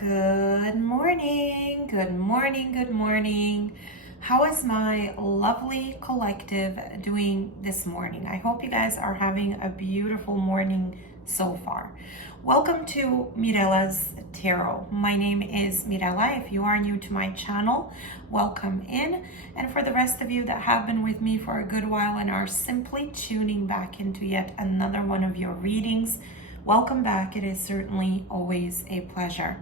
Good morning, good morning, good morning. How is my lovely collective doing this morning? I hope you guys are having a beautiful morning so far. Welcome to Mirella's Tarot. My name is Mirella. If you are new to my channel, welcome in. And for the rest of you that have been with me for a good while and are simply tuning back into yet another one of your readings, welcome back. It is certainly always a pleasure.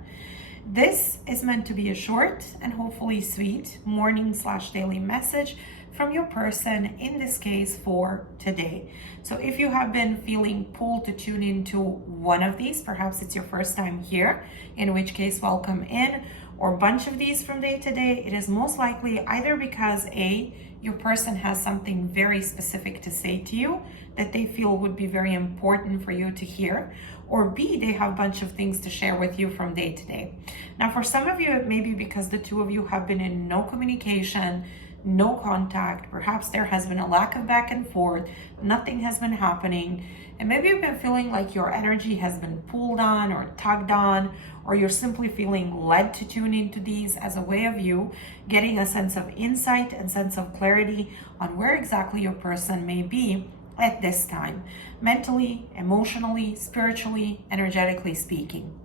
This is meant to be a short and hopefully sweet morning/daily message from your person, in this case for today. So if you have been feeling pulled to tune into one of these, perhaps it's your first time here, in which case welcome in, or a bunch of these from day to day, it is most likely either because A, your person has something very specific to say to you that they feel would be very important for you to hear, or B, they have a bunch of things to share with you from day to day. Now, for some of you, it may be because the two of you have been in no communication, no contact. Perhaps there has been a lack of back and forth. Nothing has been happening. And maybe you've been feeling like your energy has been pulled on or tugged on, or you're simply feeling led to tune into these as a way of you getting a sense of insight and sense of clarity on where exactly your person may be at this time, mentally, emotionally, spiritually, energetically speaking.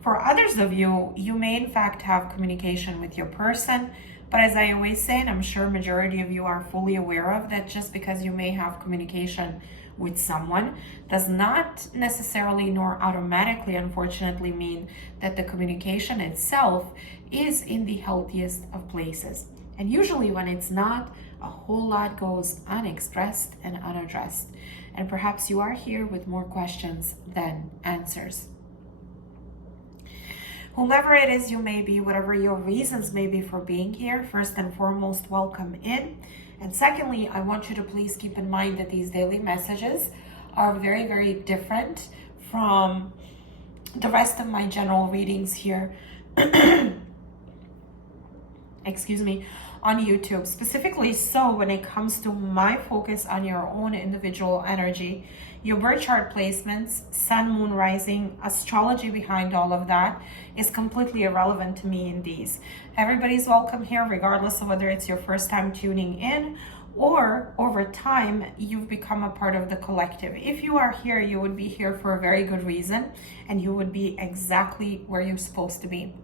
For others of you, you may in fact have communication with your person, but as I always say, and I'm sure majority of you are fully aware of, that just because you may have communication with someone does not necessarily nor automatically, unfortunately, mean that the communication itself is in the healthiest of places. And usually when it's not, a whole lot goes unexpressed and unaddressed. And perhaps you are here with more questions than answers. Whomever it is you may be, whatever your reasons may be for being here, first and foremost, welcome in. And secondly, I want you to please keep in mind that these daily messages are very, very different from the rest of my general readings here. Excuse me, on YouTube, specifically so when it comes to my focus on your own individual energy, your birth chart placements, sun, moon, rising, astrology behind all of that is completely irrelevant to me in these. Everybody's welcome here, regardless of whether it's your first time tuning in or over time you've become a part of the collective. If you are here, you would be here for a very good reason, and you would be exactly where you're supposed to be.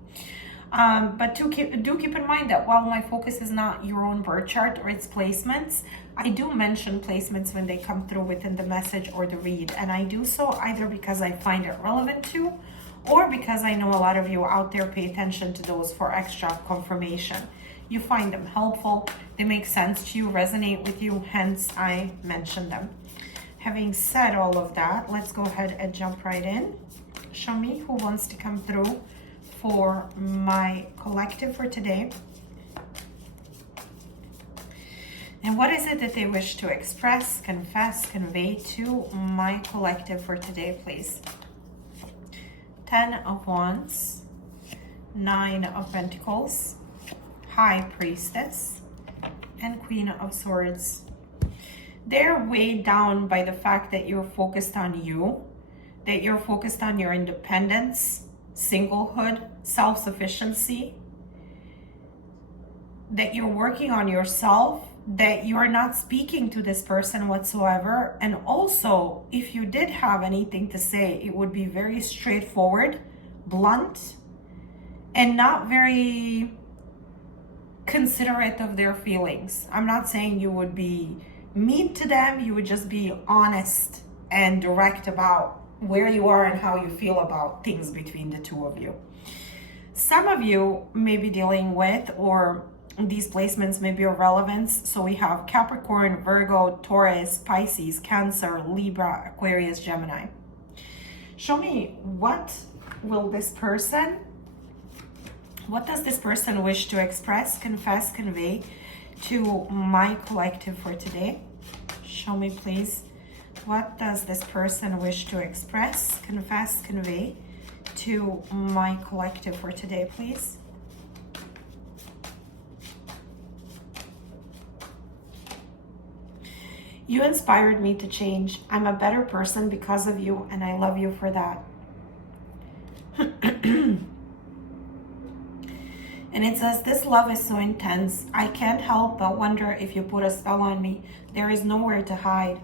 But do keep in mind that while my focus is not your own birth chart or its placements, I do mention placements when they come through within the message or the read. And I do so either because I find it relevant to, or because I know a lot of you out there pay attention to those for extra confirmation. You find them helpful, they make sense to you, resonate with you, hence I mention them. Having said all of that, let's go ahead and jump right in. Show me who wants to come through for my collective for today. And what is it that they wish to express, confess, convey to my collective for today, please? 10 of Wands, 9 of Pentacles, High Priestess, and Queen of Swords. They're weighed down by the fact that you're focused on you, that you're focused on your independence, singlehood, self-sufficiency, that you're working on yourself, that you're not speaking to this person whatsoever. And also, if you did have anything to say, it would be very straightforward, blunt, and not very considerate of their feelings. I'm not saying you would be mean to them, you would just be honest and direct about where you are and how you feel about things between the two of you. Some of you may be dealing with, or these placements may be of relevance. So we have Capricorn, Virgo, Taurus, Pisces, Cancer, Libra, Aquarius, Gemini. Show me what does this person wish to express, confess, convey to my collective for today? Show me, please. What does this person wish to express, confess, convey to my collective for today, please? You inspired me to change. I'm a better person because of you, and I love you for that. And it says, this love is so intense. I can't help but wonder if you put a spell on me. There is nowhere to hide.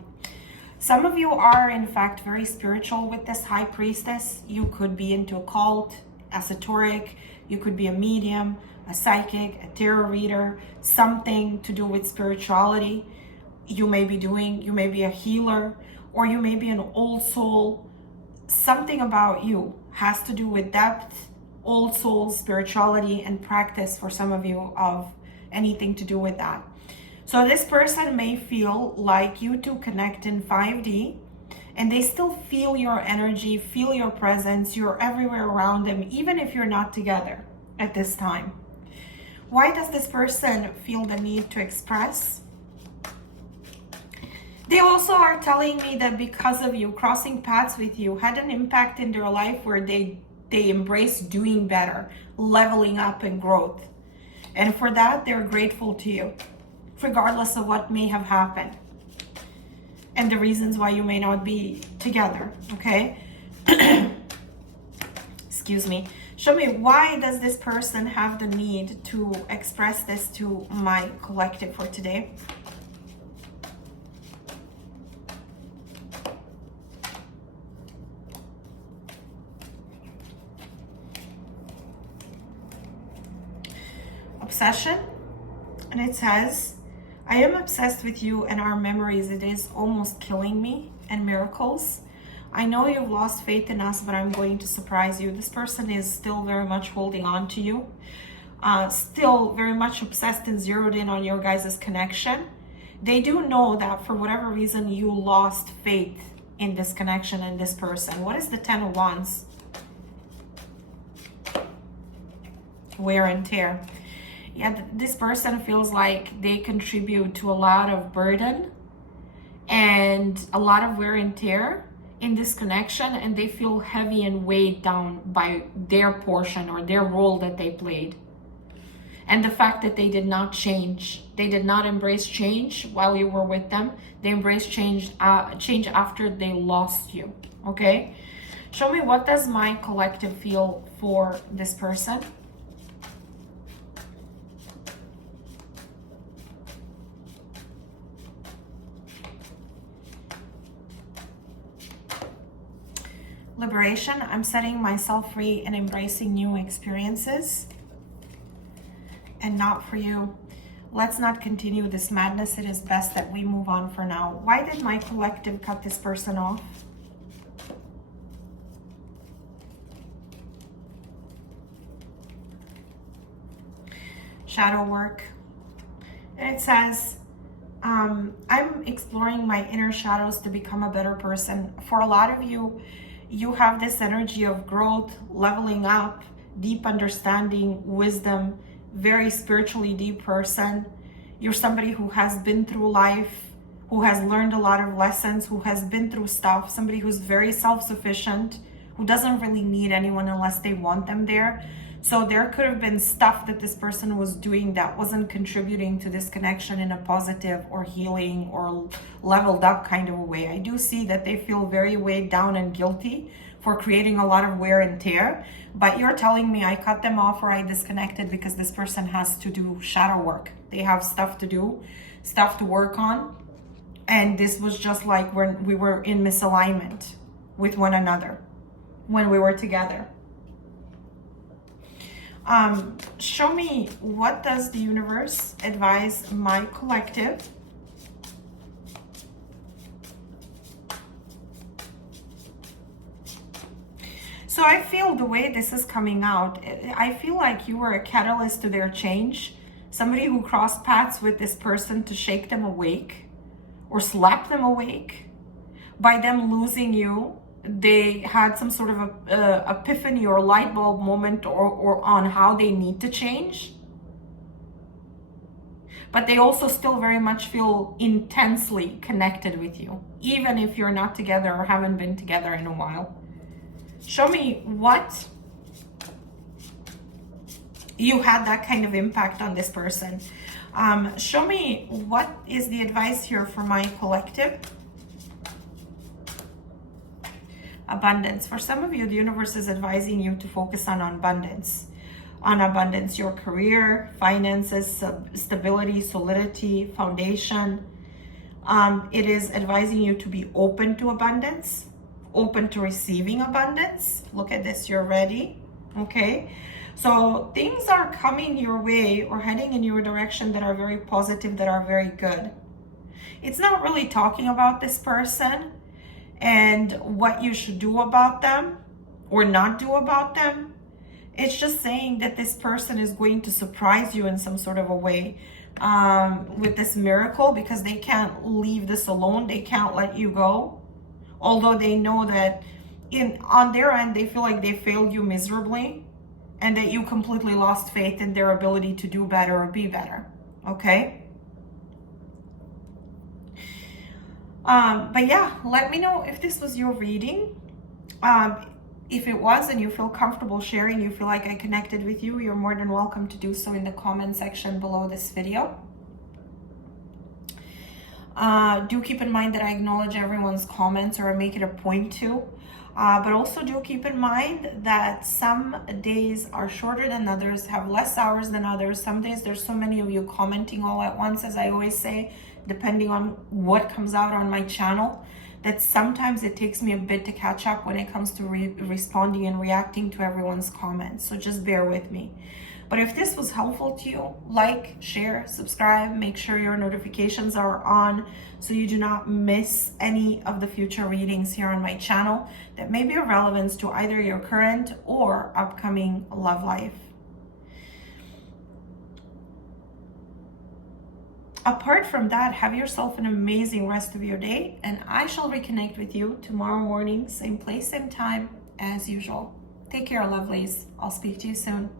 Some of you are, in fact, very spiritual with this high priestess. You could be into a cult, esoteric. You could be a medium, a psychic, a tarot reader, something to do with spirituality. You may be a healer, or you may be an old soul. Something about you has to do with depth, old soul, spirituality, and practice for some of you of anything to do with that. So this person may feel like you two connect in 5D, and they still feel your energy, feel your presence. You're everywhere around them, even if you're not together at this time. Why does this person feel the need to express? They also are telling me that because of you, crossing paths with you had an impact in their life where they embrace doing better, leveling up and growth. And for that, they're grateful to you, regardless of what may have happened and the reasons why you may not be together, okay? Excuse me. Show me, why does this person have the need to express this to my collective for today? Obsession, and it says, I am obsessed with you and our memories. It is almost killing me, and miracles. I know you've lost faith in us, but I'm going to surprise you. This person is still very much holding on to you, still very much obsessed and zeroed in on your guys' connection. They do know that for whatever reason you lost faith in this connection and this person. What is the 10 of Wands? Wear and tear. Yeah, this person feels like they contribute to a lot of burden and a lot of wear and tear in this connection, and they feel heavy and weighed down by their portion or their role that they played. And the fact that they did not change, they did not embrace change while you were with them. They embraced change after they lost you, okay? Show me, what does my collective feel for this person? Liberation. I'm setting myself free and embracing new experiences. And not for you. Let's not continue this madness. It is best that we move on for now. Why did my collective cut this person off? Shadow work. And it says, I'm exploring my inner shadows to become a better person. For a lot of you, you have this energy of growth, leveling up, deep understanding, wisdom, very spiritually deep person. You're somebody who has been through life, who has learned a lot of lessons, who has been through stuff, somebody who's very self-sufficient, who doesn't really need anyone unless they want them there. So there could have been stuff that this person was doing that wasn't contributing to this connection in a positive or healing or leveled up kind of a way. I do see that they feel very weighed down and guilty for creating a lot of wear and tear. But you're telling me I cut them off or I disconnected because this person has to do shadow work. They have stuff to do, stuff to work on. And this was just like when we were in misalignment with one another, when we were together. Show me, what does the universe advise my collective? So I feel the way this is coming out, I feel like you were a catalyst to their change. Somebody who crossed paths with this person to shake them awake or slap them awake. By them losing you, they had some sort of a epiphany or light bulb moment or on how they need to change. But they also still very much feel intensely connected with you, even if you're not together or haven't been together in a while. Show me what you had that kind of impact on this person. Show me what is the advice here for my collective. Abundance. For some of you, the universe is advising you to focus on abundance. on abundance, your career, finances, stability, solidity, foundation. It is advising you to be open to abundance, open to receiving abundance. Look at this, you're ready, okay? So things are coming your way or heading in your direction that are very positive, that are very good. It's not really talking about this person and what you should do about them or not do about them. It's just saying that this person is going to surprise you in some sort of a way with this miracle, because they can't leave this alone. They can't let you go. Although they know that on their end, they feel like they failed you miserably and that you completely lost faith in their ability to do better or be better. Okay? But yeah, let me know if this was your reading. If it was and you feel comfortable sharing, you feel like I connected with you, you're more than welcome to do so in the comment section below this video. Do keep in mind that I acknowledge everyone's comments, or I make it a point to. But also do keep in mind that some days are shorter than others, have less hours than others. Some days there's so many of you commenting all at once, as I always say, depending on what comes out on my channel, that sometimes it takes me a bit to catch up when it comes to responding and reacting to everyone's comments. So just bear with me. But if this was helpful to you, like, share, subscribe, make sure your notifications are on so you do not miss any of the future readings here on my channel that may be of relevance to either your current or upcoming love life. Apart from that, have yourself an amazing rest of your day, and I shall reconnect with you tomorrow morning, same place, same time as usual. Take care, lovelies. I'll speak to you soon.